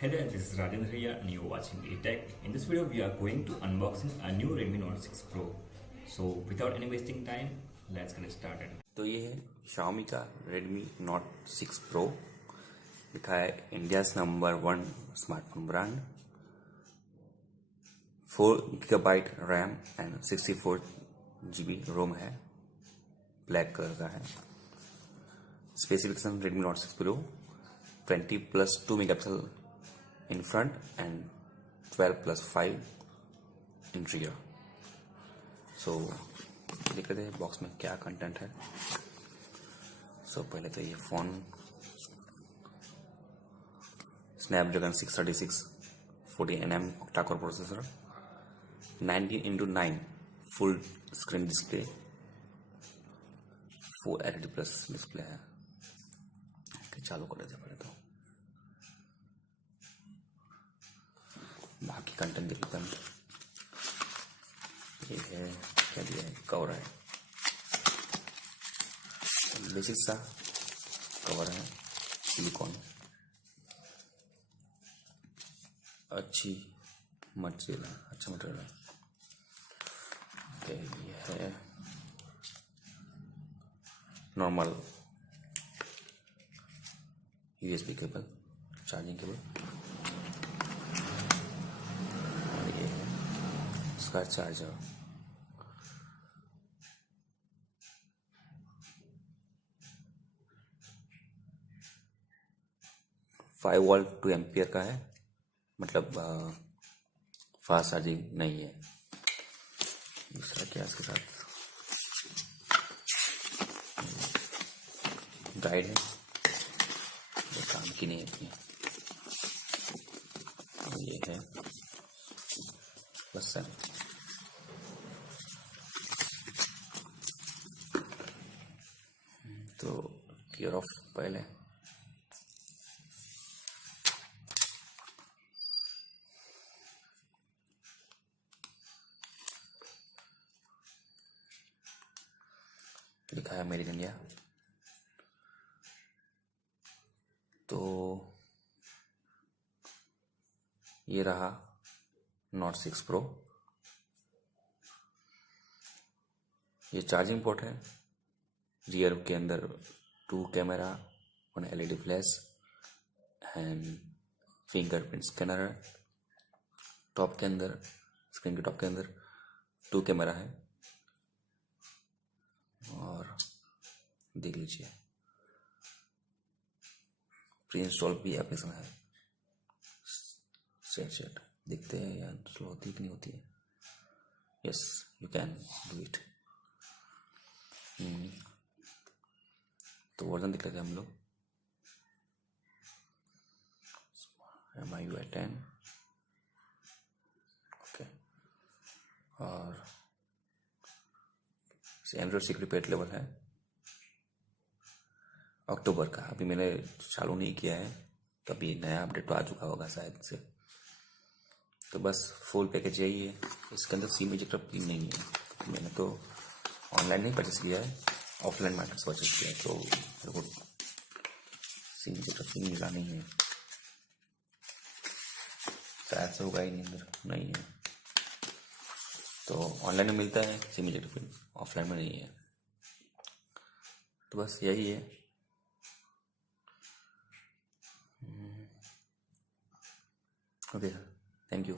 Hey there, this is Rajendra here and you're watching eTech. In this video, we are going to unboxing a new Redmi Note 6 Pro. So without any wasting time, let's get started. तो ये है Xiaomi का Redmi Note 6 Pro। लिखा है India's number 1 smartphone brand. 4 GB RAM and 64 GB रोम है। Black colour का है। Specification Redmi Note 6 Pro 20+2 megapixel in front and 12+5 in rear. So देख लेते हैं बॉक्स में क्या कंटेंट है। सो पहले तो ये phone Snapdragon 636 14nm octa core processor, 19:9 full screen display, 4 LED plus display है। चालू कर देते पहले तो बाकी कंटेंट देख लेते हैं। ये है क्या दिया है, कवर है, बेसिक सा कवर है, सिलिकॉन, अच्छी मटेरियल है, अच्छा मटेरियल है। ये है normal USB cable, charging cable, इसका चार्जर, फाइव वोल्ट 2 एम्पियर का है, मतलब फास्ट चार्जिंग नहीं है। दूसरा क्या इसके साथ गाइड है, ये काम की नहीं है इतनी। ये है बस है। तो केयर ऑफ पहले लिखा है मेड इन इंडिया। तो ये रहा Note 6 Pro। ये चार्जिंग पोर्ट है। रियर के अंदर 2 camera, 1 LED flash and fingerprint scanner है। टॉप के अंदर, स्क्रीन के टॉप के अंदर 2 कैमरा है। और देख लीजिए प्री इंस्टॉल भी एप्लीकेशन है। सेट देखते हैं यार, स्लो होती कि नहीं होती है। Yes, you can do it. तो वर्जन दिख लेते हैं हम लोग। MIUI 10, okay. और एंड्रॉइड सिक्योरिटी पेट लेवल है अक्टूबर का। अभी मैंने चालू नहीं किया है, कभी नया अपडेट तो आ चुका होगा शायद से। तो बस फुल पैकेज यही है। इसके अंदर सिम इजेक्टर पिन नहीं है। मैंने तो ऑनलाइन नहीं परचेस किया है, ऑफलाइन मार्केट से परचेस किया है। तो मेरे को सिम इजेक्टर पिन मिला नहीं है, शायद से होगा ही नहीं, अंदर नहीं है। तो ऑनलाइन में मिलता है सिम इजेक्टर पिन, ऑफलाइन में नहीं है। तो बस यही है। Okay, thank you.